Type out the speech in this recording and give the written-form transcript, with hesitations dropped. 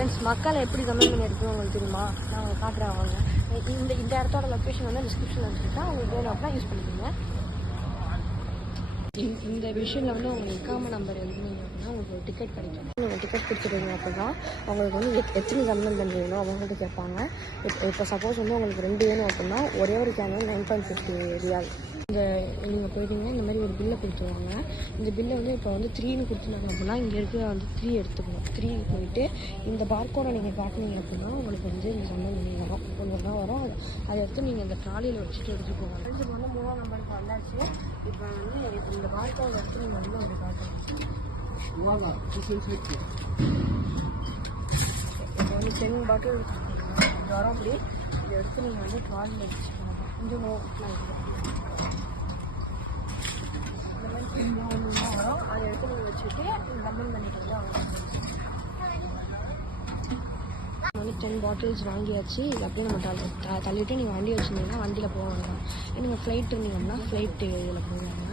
Friends மக்களை எப்படி comment பண்ணியிருக்கோம் உங்களுக்கு தெரியுமா? நான் உங்களுக்கு காட்டுறேன். அவங்க இந்த இடத்தோட லொக்கேஷன் வந்து டிஸ்கிரிப்ஷனில் வச்சுருக்கேன். உங்களுக்கு வேணும் அப்படின்னா யூஸ் பண்ணிக்கோங்க. இந்த விஷயத்தில் வந்து உங்களுக்கு எக்காம நம்பர் எழுதுனீங்க அப்படின்னா உங்களுக்கு ஒரு டிக்கெட் கிடைக்கும். நீங்கள் டிக்கெட் கொடுத்துருவீங்க அப்படின்னா அவங்களுக்கு வந்து எத்தனை கம்ப்ளைண்ட் பண்ணுறீங்களோ அவங்கள்ட்ட கேட்பாங்க. இப்போ சப்போஸ் வந்து உங்களுக்கு 2 வேணும் அப்படின்னா ஒரே ஒரு கேமரா 9.50 ரியால். இந்த நீங்கள் போயிட்டீங்கன்னா இந்த மாதிரி ஒரு பில்லை கொடுத்துருவாங்க. இந்த பில்லை வந்து இப்போ வந்து 3ன்னு கொடுத்துருந்தாங்க அப்படின்னா இங்கே இருக்கிற வந்து 3 எடுத்துக்கணும். 3 போயிட்டு இந்த பார்கோடை நீங்கள் காட்டினீங்க அப்படின்னா உங்களுக்கு வந்து இந்த சம்பளம் பண்ணி வரும். ஒன்று தான் வரும். அதை எடுத்து நீங்கள் இந்த ட்ராலியில் வச்சுட்டு எடுத்துக்கோங்க. ஃப்ரெண்ட்ஸுக்கு வந்து 3ஆம் நம்பருக்கு வந்தாச்சு. இப்போ வந்து இந்த பார்கோடை எடுத்து நீங்கள் வந்து அப்படி காட்டணும். இப்போ வந்து 10 பாட்டில் இது வரும். அப்படி இதை எடுத்து நீங்கள் வந்து ட்ராலியில் வச்சுக்கோங்க. கொஞ்சம் வரும். அதை எடுத்து நீங்கள் வச்சுட்டு கம்பெனி பண்ணிட்டு வந்து 10 பாட்டில்ஸ் வாங்கியாச்சு. இது அப்படியே நம்ம தள்ளிவிட்டு நீங்கள் வண்டி வச்சுருந்தீங்கன்னா வண்டியில் போவாங்க. நீங்கள் ஃப்ளைட் இருந்தீங்கன்னா ஃப்ளைட்டு இதில் போவாங்க.